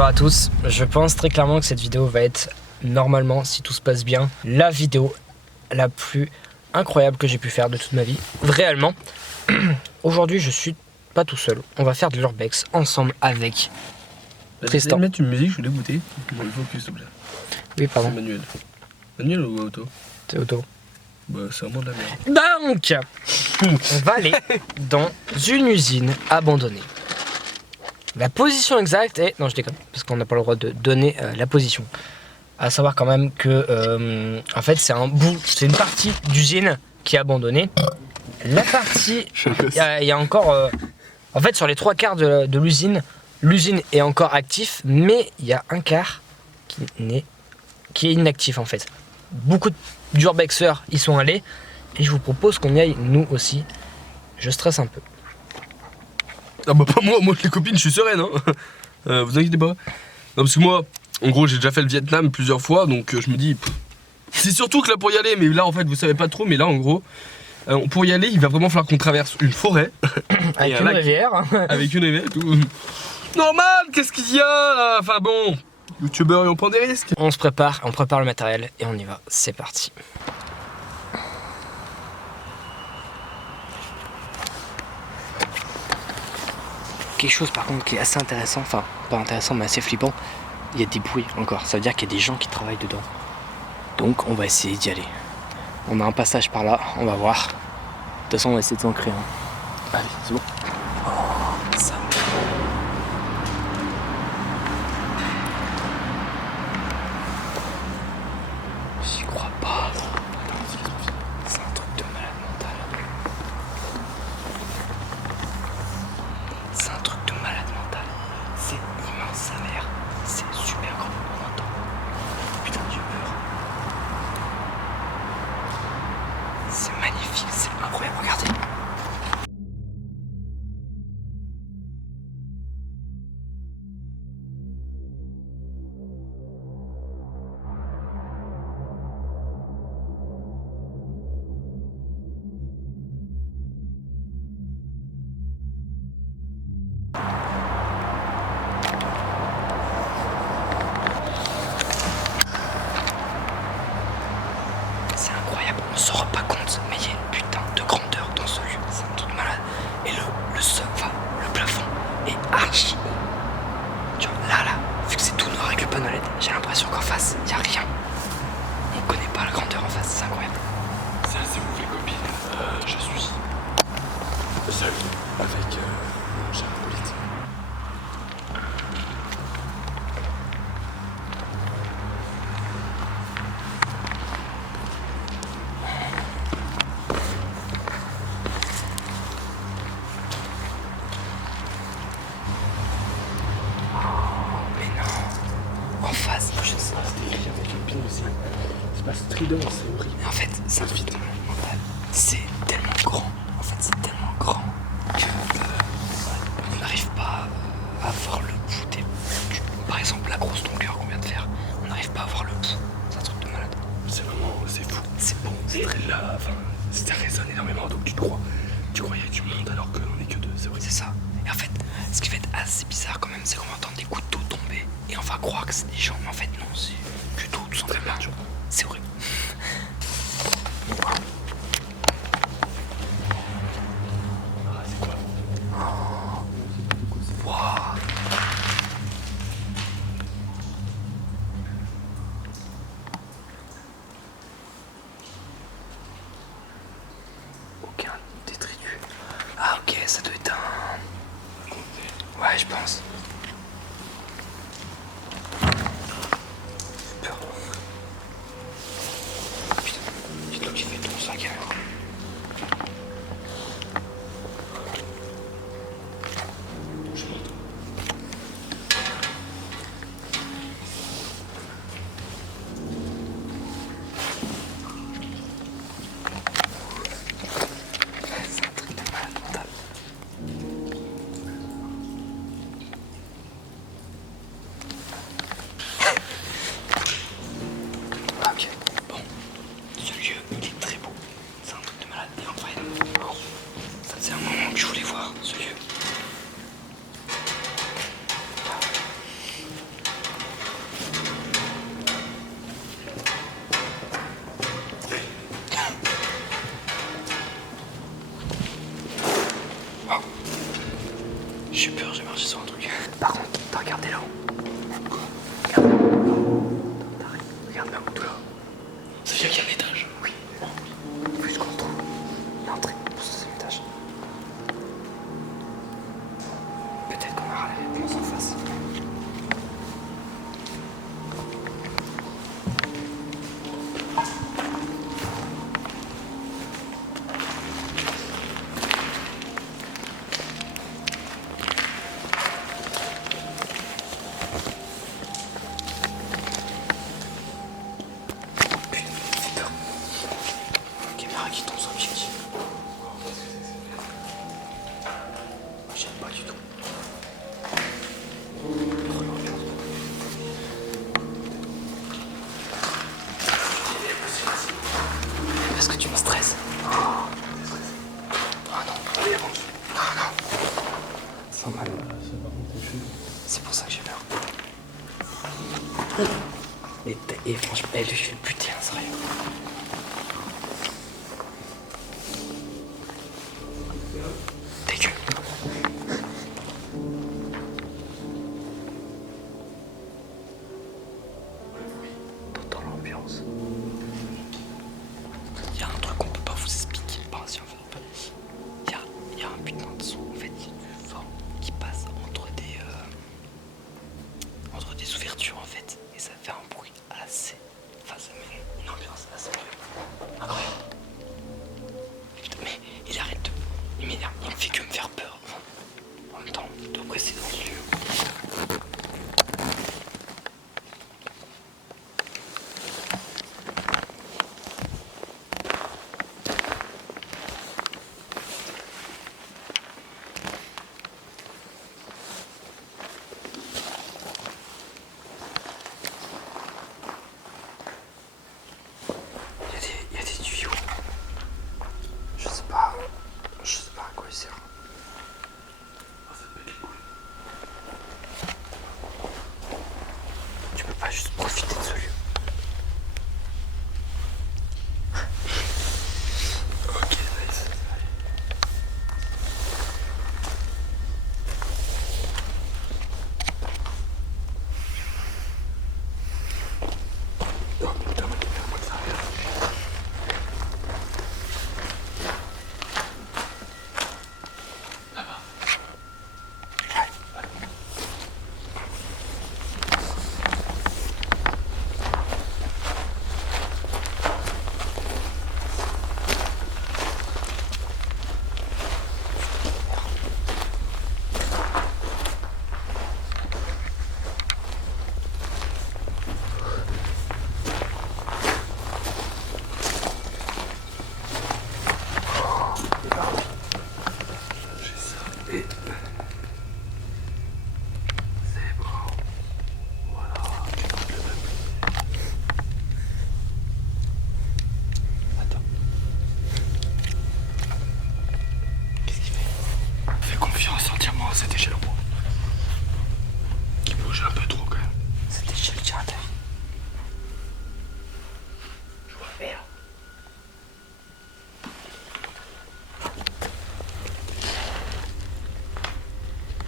Bonjour à tous, je pense très clairement que cette vidéo va être normalement, si tout se passe bien, la vidéo la plus incroyable que j'ai pu faire de toute ma vie, réellement. Aujourd'hui je suis pas tout seul, on va faire de l'urbex ensemble avec Tristan. Je vais mettre une musique, je suis dégoûté. Bon, il faut que s'il te plaît. Oui pardon. Manuel. Manuel ou auto? C'est auto. Bah c'est vraiment de la merde. Donc, on va aller dans une usine abandonnée. La position exacte est... Non, je déconne, parce qu'on n'a pas le droit de donner la position. À savoir quand même que, en fait, c'est une partie d'usine qui est abandonnée. La partie... Il y a encore... en fait, sur les 3 quarts de l'usine, l'usine est encore active, mais il y a un quart qui est inactif, en fait. Beaucoup d'urbexeurs y sont allés, et je vous propose qu'on y aille, nous aussi. Je stresse un peu. Ah bah pas moi, les copines je suis sereine hein. Vous inquiétez pas. Non parce que moi, en gros j'ai déjà fait le Vietnam plusieurs fois, donc je me dis... C'est surtout que là pour y aller, mais là en fait vous savez pas trop, mais là en gros, pour y aller il va vraiment falloir qu'on traverse une forêt. Avec une rivière. Avec une rivière et tout. Normal, qu'est-ce qu'il y a là? Enfin bon, youtubeurs et on prend des risques. On se prépare, on prépare le matériel et on y va, c'est parti. Quelque chose par contre qui est assez intéressant, enfin pas intéressant mais assez flippant, il y a des bruits encore, ça veut dire qu'il y a des gens qui travaillent dedans. Donc on va essayer d'y aller. On a un passage par là, on va voir. De toute façon on va essayer de s'ancrer. Allez, c'est bon. Oh, ça. J'y crois pas. C'est un truc de malade mental. C'est un truc de malade mental. C'est immense sa mère. C'est super grand on entend. Putain j'ai peur. C'est magnifique, c'est incroyable, regardez. C'est incroyable, on se rend pas compte, mais il y a une putain de grandeur dans ce lieu, c'est un truc de malade. Et le sol, enfin, le plafond est archi haut. Tu vois, là, vu que c'est tout noir avec le panneau LED, j'ai l'impression qu'en face, il n'y a rien. On connaît pas la grandeur en face, c'est incroyable. C'est vous les copines, je suis seul avec mon cher Hippolyte. Mais non, en face, je sais. C'était avec une pine aussi. C'est pas strident, c'est horrible. Mais en fait, c'est un truc de malade mental. C'est tellement grand, en fait, c'est tellement grand que on n'arrive pas à voir le bout par exemple, la grosse longueur qu'on vient de faire, on n'arrive pas à voir le bout. C'est un truc de malade. C'est vraiment, c'est fou. C'est beau. C'est très là, enfin, ça résonne énormément, donc tu crois qu'il y a du monde alors qu'on est que deux, c'est vrai. C'est ça. Et en fait, ce qui va être assez bizarre quand même, c'est qu'on va entendre des coups d'eau tomber et on va croire que c'est des gens, mais en fait non, c'est du tout simplement. C'est horrible. Ah, c'est quoi? Waouh. Aucun détritus. Ah ok, ça doit être un... Ouais, je pense. J'ai peur. Putain, dis-toi que j'ai fait ton sac alors. C'est un truc de malade mental. Ok, bon, ce lieu il est très beau, c'est un truc de malade et incroyable. Ça faisait un moment que je voulais voir ce lieu. J'ai peur, j'ai marché sur un truc. Par contre, t'as regardé là-haut. Regarde là-haut. Regarde là-haut, tout là. Ça veut dire qu'il y a un étage. Oui. Il faut juste qu'on trouve l'entrée pour ce deuxième étage. Peut-être qu'on aura la réponse en face. Qui tombe sur l'objectif. J'aime pas du tout. Parce que tu me stresses. Oh non. Non. Sans mal. C'est pour ça que j'ai peur. Et franchement, elle lui fait buter, hein, sérieux. Dans l'ambiance. Il y a un truc qu'on peut pas vous expliquer. Enfin, si on fait un peu. Il y a un putain de son en fait, il y a du vent qui passe entre des ouvertures en fait. Et ça fait un bruit assez. Enfin, ça met une ambiance assez incroyable. Putain, mais il arrête de. Il m'énerve, il me fait que me faire peur. En même temps, il doit rester dans ce lieu. Il y a des tuyaux. Je sais pas à quoi ils servent. Tu peux pas juste profiter de ce lieu. Ok, nice. Oh putain, moi ça regarde. C'est bon. Voilà. Attends. Qu'est-ce qu'il fait? Fais confiance entièrement à cette échelle en bois. Qui bouge un peu trop quand même. Cette échelle tient à ta vie. Je vois vert.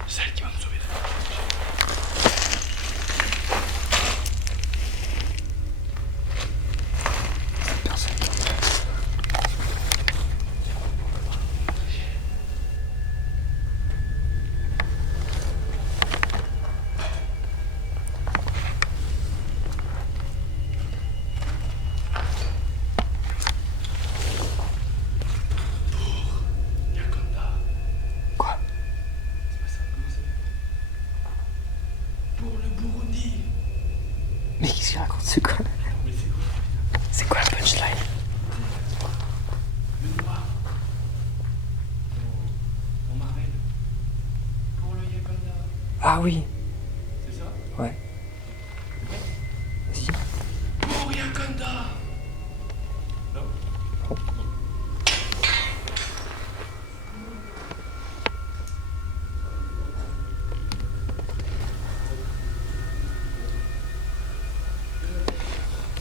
Celle qui va nous sauver. Personne. Quoi? Pour le Burundi. Mais qu'est-ce qu'il raconte? C'est quoi? C'est quoi la punchline? Le noir. On m'arrête. Pour le Yakanda. Ah oui. C'est ça? Ouais. Vas-y. Pour Yakanda. Non.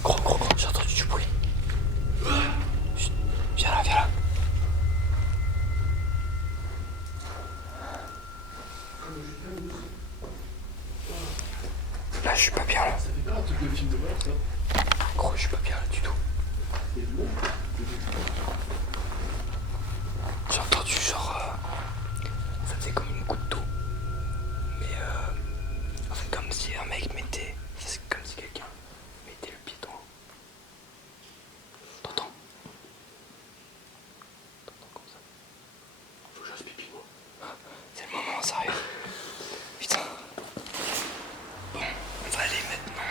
Gros, j'ai entendu du bruit. Chut, viens là. Là, je suis pas bien là. Gros, je suis pas bien là du tout. J'ai entendu genre. Ça faisait comme une goutte d'eau. Mais en fait, comme si un mec mettait. C'est comme si quelqu'un mettait le pied dans l'eau. T'entends? T'entends comme ça? Faut que je fasse pipi, moi. C'est le moment, sérieux. Putain. Bon, on va aller maintenant.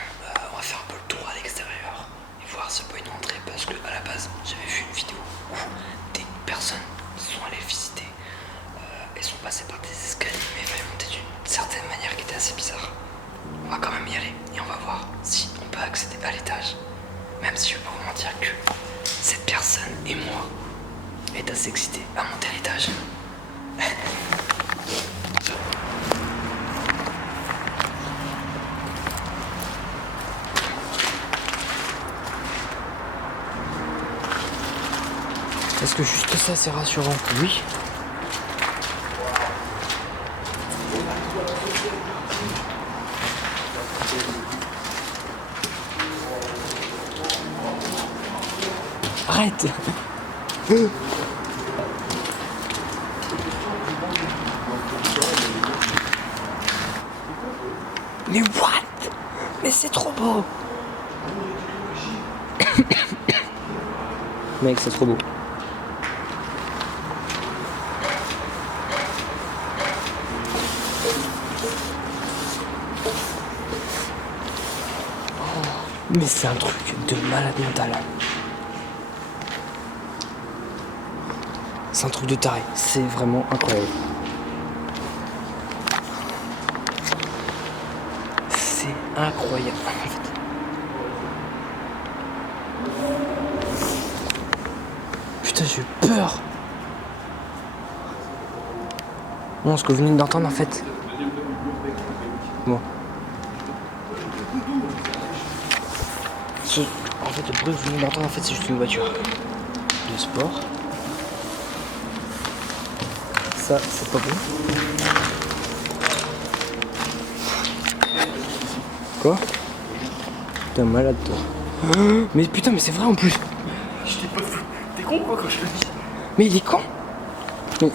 On va faire un peu le tour à l'extérieur et voir s'il peut y entrer parce que à la base, j'avais vu une vidéo où des personnes sont allées visiter et sont passées par des escaliers, mais il fallait monter d'une certaine manière qui était assez bizarre. On va quand même y aller et on va voir si on peut accéder à l'étage. Même si je vais pas vous mentir que cette personne et moi est assez excité à monter à l'étage. Est-ce que juste ça c'est rassurant? Oui. Arrête. Mais what? Mais c'est trop beau. Mec, c'est trop beau. Mais c'est un truc de malade mental. C'est un truc de taré. C'est vraiment incroyable. C'est incroyable. En fait. Putain, j'ai eu peur. Bon, ce que vous venez d'entendre en fait. Bon. En fait, le bruit que vous venez d'entendre, en fait, c'est juste une voiture de sport. Ça, c'est pas bon. Quoi? T'es malade, toi. Mais putain, mais c'est vrai en plus. Je t'ai pas fou. T'es con quoi quand je te dis? Mais il est con. Mais...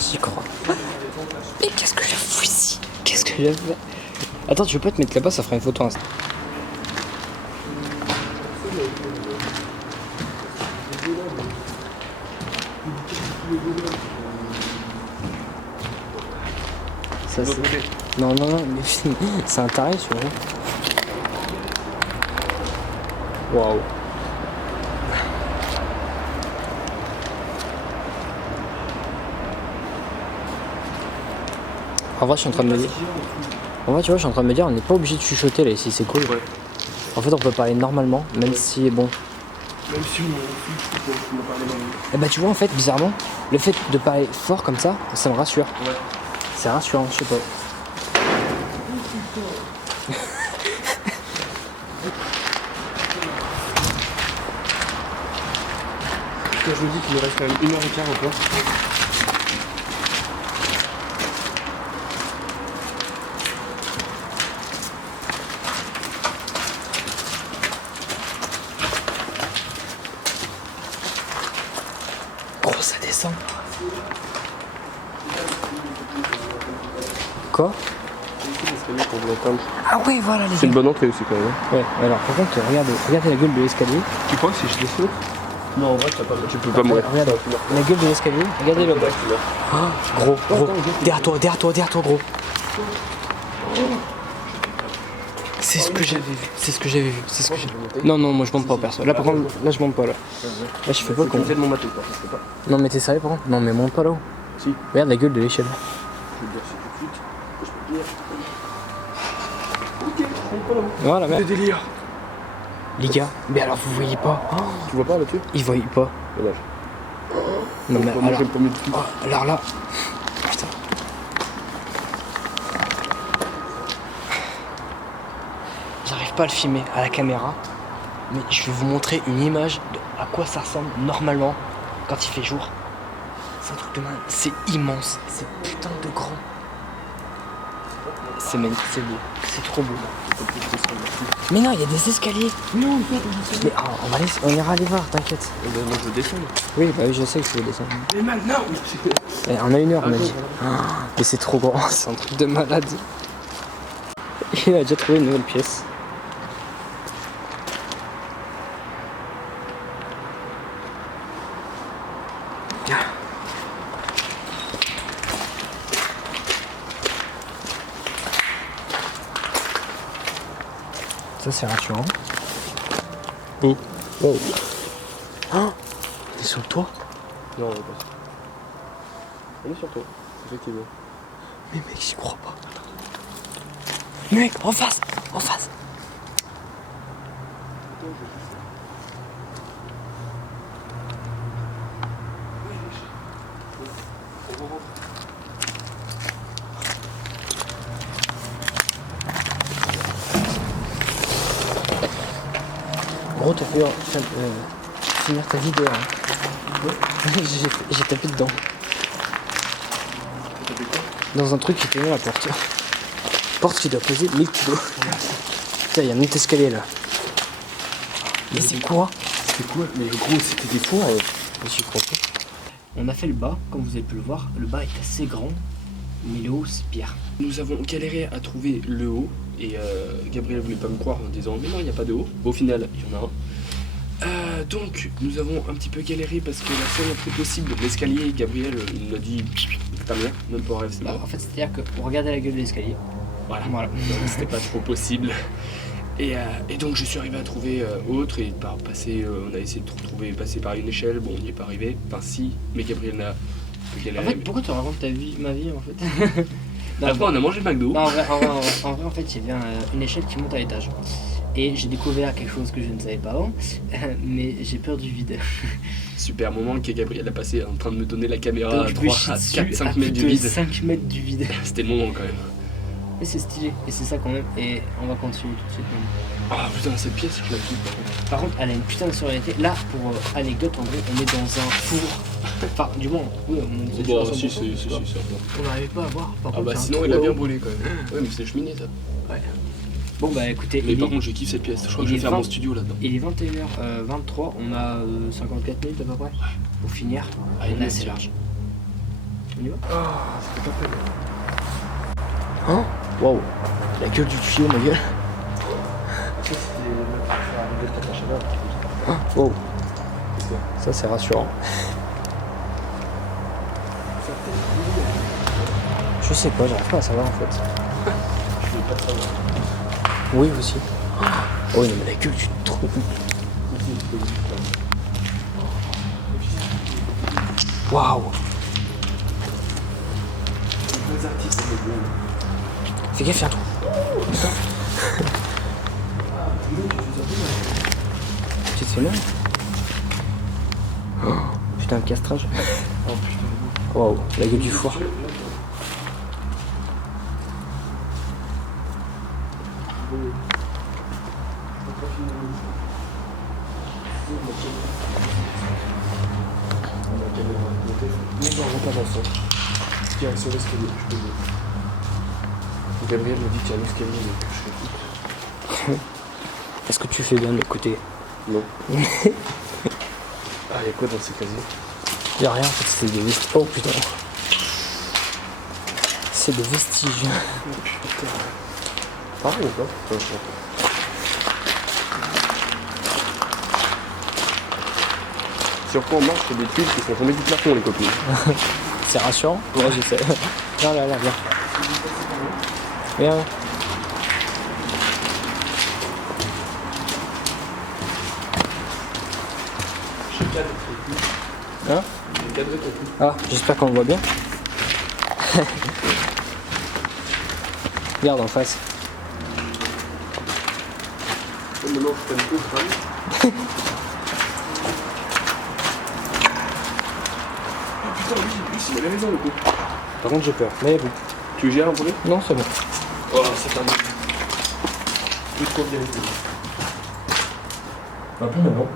J'y crois. Mais qu'est-ce que j'ai fou ici? Qu'est-ce que j'ai fait? Attends, tu veux pas te mettre là-bas, ça fera une photo Insta. Ça c'est... Non, mais c'est un taré, tu vois. Waouh. En vrai, je suis en train de me dire... En vrai, tu vois, je suis en train de me dire, on n'est pas obligé de chuchoter là ici, c'est cool. Ouais. En fait, on peut parler normalement, même si, bon... Même si on parle normalement. Eh bah, tu vois, en fait, bizarrement, le fait de parler fort comme ça me rassure. Ouais. C'est rassurant, je sais pas. Je me dis qu'il nous reste quand même 1h15 encore. Gros, ça descend. Quoi? Ah ouais, voilà les C'est une gars. bonne entrée aussi quand même. Ouais, alors par contre, regardez la gueule de l'escalier. Tu crois que si je descends? Non, en vrai, tu peux pas mourir. Regarde, la gueule de l'escalier, regardez le bas. Gros, derrière toi, gros. C'est ce que j'avais vu. Non, moi je monte pas au perso. Là par contre, là je monte pas là. Là je fais pas comme. mon matos quoi, je peux pas. Non mais t'es sérieux par contre? Non mais monte pas là-haut. Si. Regarde la gueule de l'échelle. Je vais te dire ça tout de suite. Je peux te dire. Ok, je monte pas là-haut. Voilà, merde. C'est délire. Les gars, mais alors vous voyez pas? Tu vois pas là-dessus? Ils voyaient pas. Dommage. Non mais Moi alors. j'aime pas mieux du tout. Alors là. Putain. J'arrive pas à le filmer à la caméra, mais je vais vous montrer une image de à quoi ça ressemble normalement quand il fait jour. C'est un truc de malade. C'est immense. C'est putain de grand. C'est magnifique, c'est beau. C'est trop beau. Mais non, il y a des escaliers. Non, mais on ira aller voir, t'inquiète. Moi je veux descendre. Oui, bah oui, je sais que tu veux descendre. Mais maintenant On a 1 heure, on m'a dit. Mais c'est trop grand, c'est un truc de malade. Il a déjà trouvé une nouvelle pièce. Ça c'est rassurant. Oh. Wow. Oh, t'es sur le toit? Non, on est pas. On est sur toi, effectivement. Mais mec, j'y crois pas. Mec, en face, en face. Gros, t'as pu finir ta vidéo. Hein. J'ai tapé dedans. Dans un truc qui tenait la porte. Porte qui doit peser 1000 kilos. Putain, il y a un autre escalier là. Mais c'est quoi? C'est quoi? Mais gros, c'était des fours. J'y crois pas. On a fait le bas, comme vous avez pu le voir. Le bas est assez grand, mais le haut c'est pire. Nous avons galéré à trouver le haut et Gabriel voulait pas me croire en disant mais non il n'y a pas de haut. Au final il y en a un. Donc nous avons un petit peu galéré parce que la seule entrée possible, l'escalier, Gabriel il nous a dit t'as bien, même pas en rêve c'est Bah, mort. en fait c'est à dire qu'on regardait la gueule de l'escalier. Voilà. Voilà. C'était pas trop possible. Et donc je suis arrivé à trouver autre et par passer, on a essayé de retrouver, passer par une échelle, bon on n'y est pas arrivé, enfin si, mais Gabriel n'a galéré. En fait, pourquoi tu racontes ma vie en fait? Après on a mangé le McDo. Non, en vrai, en fait, il y avait une échelle qui monte à l'étage. Et j'ai découvert quelque chose que je ne savais pas avant, mais j'ai peur du vide. Super moment que Gabriel a passé en train de me donner la caméra Donc, à je me 3 chie à dessus 4-5 à mètres du plus de vide. 5 mètres du vide. C'était le moment quand même. Mais c'est stylé, et c'est ça quand même, et on va continuer tout de suite. Ah putain cette pièce je la kiffe par contre. Par contre, elle a une putain de sonorité. Là, pour anecdote, en vrai, on est dans un four. Enfin, du moins, oui, on est Bon sur un si four, si tu vois. certain. On n'arrivait pas à voir. Par Ah contre, bah il y a un sinon trou il a là-haut. bien brûlé quand même. Ouais mais c'est cheminée ça. Ouais. Bon bah écoutez, Mais par contre je kiffe cette pièce, je crois que je vais faire mon studio là-dedans. il est 21h23, on a 54 minutes à peu près pour finir. On est assez large. On y va? C'était pas prêt. Hein? Waouh, la gueule du tuyau, ma gueule. Hein? Wow, ça c'est rassurant. Je sais pas, j'arrive pas à savoir en fait. Je veux pas savoir. Oui aussi. Oh non mais la gueule du trou. Waouh. Fais gaffe, il y a un trou. Tu te fais mal? Oh, putain, le castrage. Oh putain. Waouh, la gueule du four. Non, on rentre pas dans le sens. Direction l'escalier, je peux le dire. Gabriel me dit qu'il y a un escalier, donc je fais tout. Est-ce que tu fais bien de l'autre côté? Non. Ah, y'a quoi dans ces casiers? Y'a rien, en fait, c'est des vestiges. Oh putain. C'est des vestiges. Oh putain. Pareil ou pas? Peu importe. Sur quoi on marche, c'est des tuiles qui sont tombées du plafond, les copines. C'est rassurant? Ouais, je sais. Viens là, viens. Viens. J'ai cadré ton cul. Hein? J'ai cadré ton cul. Ah, j'espère qu'on le voit bien. Regarde en face. Et maintenant, je t'aime tout, crâne. Oh putain, lui, il avait raison, le coup. Par contre, j'ai peur. Mais bon. Tu gères un peu? Non, c'est bon. Oh, c'est un mec. Plus trop bien été. Un peu maintenant.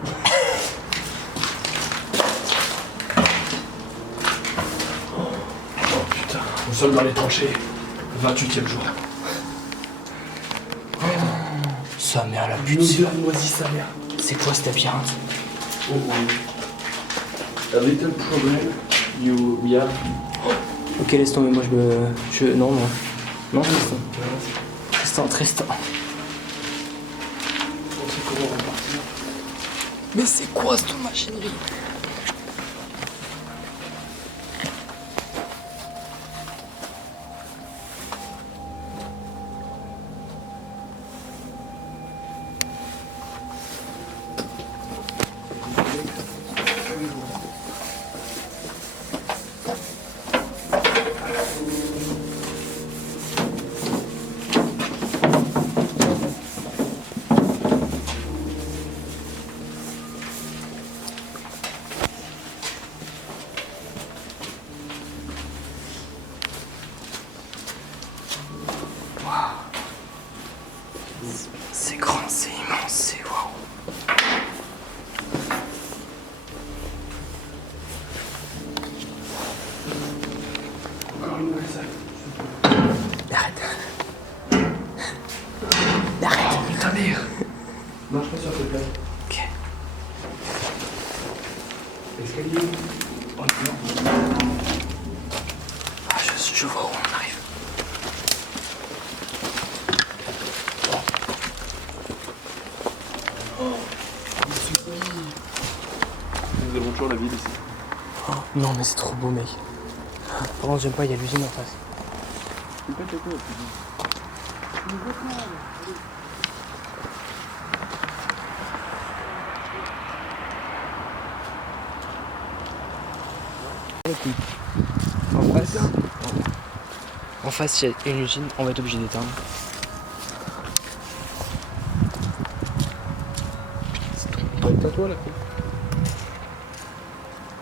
Sommes dans les tranchées. 28e jour. Sa mère la Une pute. odeur moisie sa mère. C'est quoi ce labyrinthe? Oh oh. A little problem we have. Ok, laisse tomber, moi non, non. Non, Tristan. Tristan. Mais c'est quoi cette machinerie? C'est grand, c'est immense, c'est waouh. Encore une nouvelle salle. Arrête. Arrête. Oh putain merde. Marche pas sur ce plat. Ok. Escalier. Oh non. Ah, je vois où on arrive. Nous avons toujours la ville ici. Oh, non, mais c'est trop beau, mec. Par contre, j'aime pas, il y a l'usine en face. Tu peux quoi, En face, il y a une usine, on va être obligé d'éteindre. T'as toi là.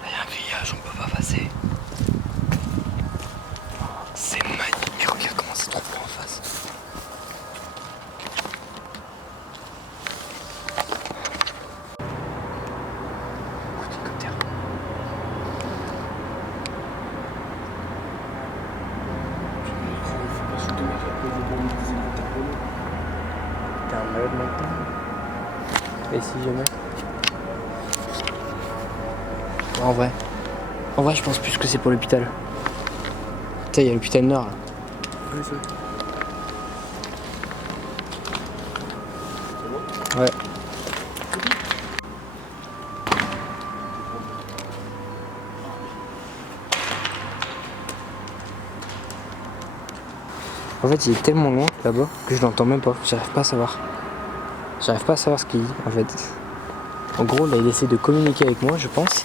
Il y a un grillage, on peut pas passer. C'est magnifique, regarde comment c'est trop beau en face. Hélicoptère. T'es un malade mental. Et si jamais? En vrai, je pense plus que c'est pour l'hôpital. Tu sais, il y a l'hôpital Nord là. Ouais, c'est vrai. Ouais. En fait, il est tellement loin là-bas que je l'entends même pas. J'arrive pas à savoir. J'arrive pas à savoir ce qu'il dit en fait. En gros, là, il essaie de communiquer avec moi, je pense.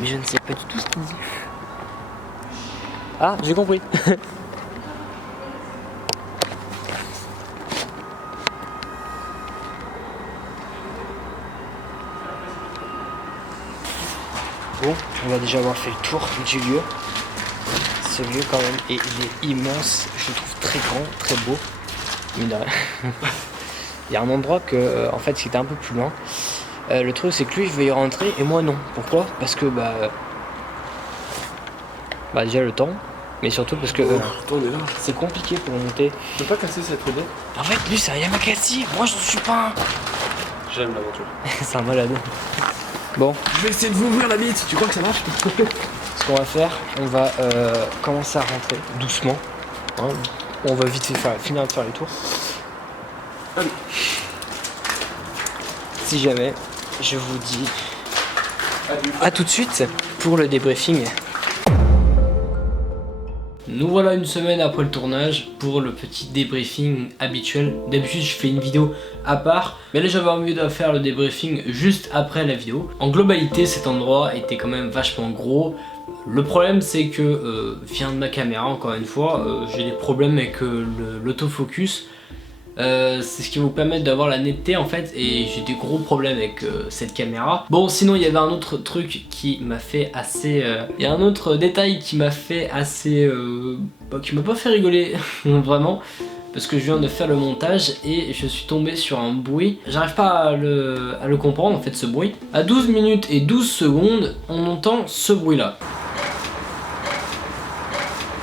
Mais je ne sais pas du tout ce qu'il dit. Ah, j'ai compris. Bon, on va déjà avoir fait le tour du lieu. Ce lieu quand même, et il est immense, je le trouve très grand, très beau. Mais de rien. Il y a un endroit que, en fait, c'était un peu plus loin. Le truc, c'est que lui, je vais y rentrer et moi non. Pourquoi? Parce que bah déjà le temps, mais surtout parce que Attends, on est là. c'est compliqué pour monter. Tu peux pas casser cette roulette? En fait, lui, c'est un Yamakasi. Moi, je suis pas un. J'aime l'aventure. C'est un malade. Bon, Je vais essayer de vous ouvrir la bite, tu crois que ça marche? ce qu'on va faire, on va commencer à rentrer doucement. Hein. On va vite finir de faire les tours. Allez. Si jamais, je vous dis à tout de suite pour le débriefing. Nous voilà une semaine après le tournage pour le petit débriefing habituel. D'habitude je fais une vidéo à part, mais là j'avais envie de faire le débriefing juste après la vidéo. En globalité cet endroit était quand même vachement gros. Le problème c'est que vient de ma caméra encore une fois, j'ai des problèmes avec l'autofocus. C'est ce qui va vous permettre d'avoir la netteté en fait, et j'ai des gros problèmes avec cette caméra. Bon, sinon il y avait un autre truc qui m'a fait assez... il y a un autre détail qui m'a fait assez... qui m'a pas fait rigoler vraiment, parce que je viens de faire le montage et je suis tombé sur un bruit. J'arrive pas à le comprendre en fait, ce bruit. À 12 minutes et 12 secondes, on entend ce bruit là.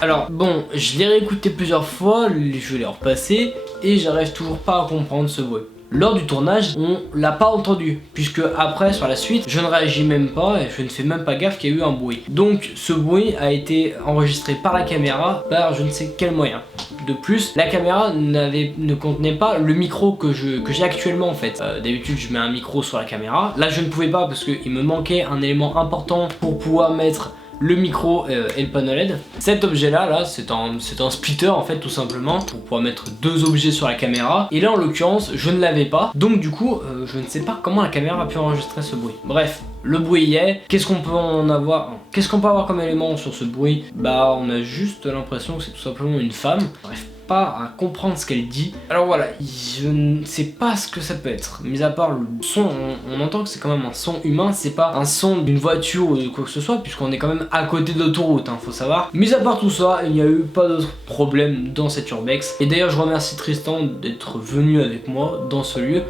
Alors bon, je l'ai réécouté plusieurs fois, je l'ai repassé et j'arrive toujours pas à comprendre ce bruit. Lors du tournage, on l'a pas entendu, puisque après, sur la suite, je ne réagis même pas et je ne fais même pas gaffe qu'il y a eu un bruit. Donc ce bruit a été enregistré par la caméra, par je ne sais quel moyen. De plus, la caméra ne contenait pas le micro que j'ai actuellement en fait. D'habitude, je mets un micro sur la caméra. Là, je ne pouvais pas parce qu'il me manquait un élément important pour pouvoir mettre le micro et le panneau LED. Cet objet là, c'est un splitter en fait tout simplement pour pouvoir mettre deux objets sur la caméra. Et là en l'occurrence je ne l'avais pas, donc du coup je ne sais pas comment la caméra a pu enregistrer ce bruit. Bref, le bruit y est. Qu'est-ce qu'on peut en avoir? Qu'est-ce qu'on peut avoir comme élément sur ce bruit? Bah on a juste l'impression que c'est tout simplement une femme. Bref, à comprendre ce qu'elle dit. Alors voilà, je ne sais pas ce que ça peut être. Mis à part le son, on entend que c'est quand même un son humain, c'est pas un son d'une voiture ou de quoi que ce soit, puisqu'on est quand même à côté de l'autoroute, hein, faut savoir. Mis à part tout ça, il n'y a eu pas d'autres problèmes dans cet urbex. Et d'ailleurs, je remercie Tristan d'être venu avec moi dans ce lieu.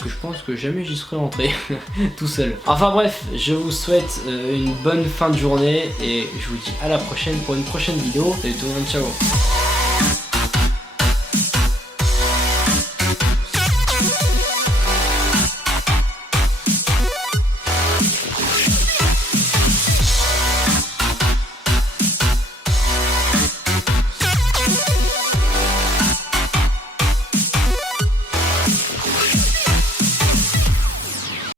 Que je pense que jamais j'y serais rentré tout seul. Enfin bref, je vous souhaite une bonne fin de journée et je vous dis à la prochaine pour une prochaine vidéo. Salut tout le monde, ciao.